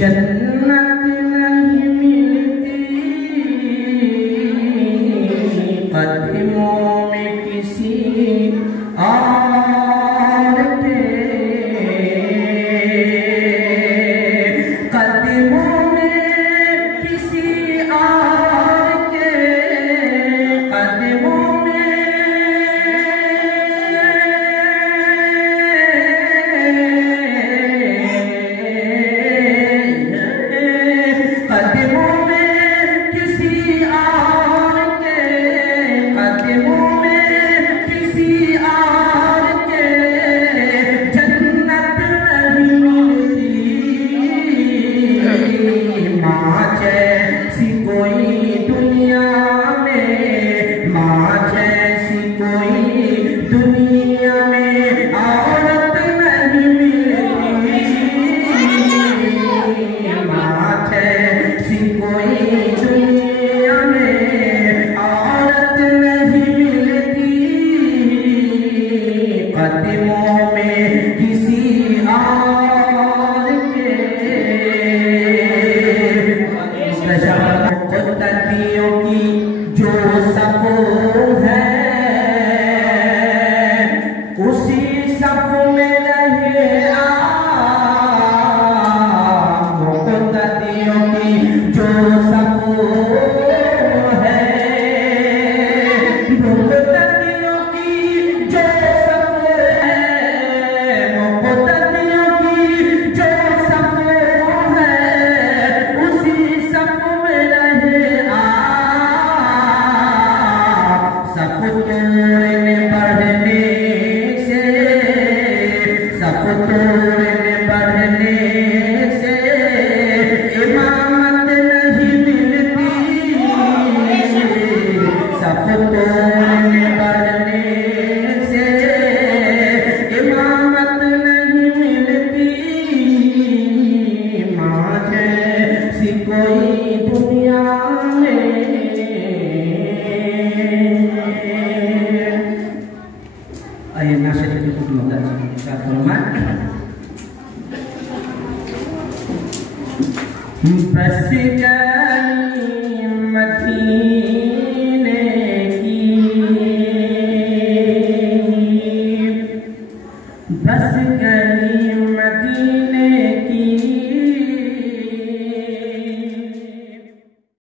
जन्नत नहीं मिलती कदमों में किसी और के, कदमों में किसी और के, कदमों में कदमों में किसी और के, कदमों में किसी और के, जन्नत नहीं मिलती माँ जैसी कोई दुनिया में, माँ जैसी कोई दुनिया में औरत नहीं मिलती, माँ जैसी कोई दुनिया में औरत नहीं मिलती, कदमों में किसी और के। मुक़्तदियों की जो सफ़ है उसी सफ़ में रहे आप, मुक़्तदियों की जो सफ़ है, मुक़्तदियों की जो सफ़ है, मुक़्तदियों की जो सफ़ है, उसी सफ़ में रहे आप, सफ़ तोड़ने बढ़ने से, सफ़ तोड़ने बढ़ने से इमामत नहीं मिलती, सफ़ तोड़ने बढ़ने से इमामत नहीं मिलती, माँ जैसी कोई दुनिया में। Ayat nasihat itu semoga kita hormat. Presiden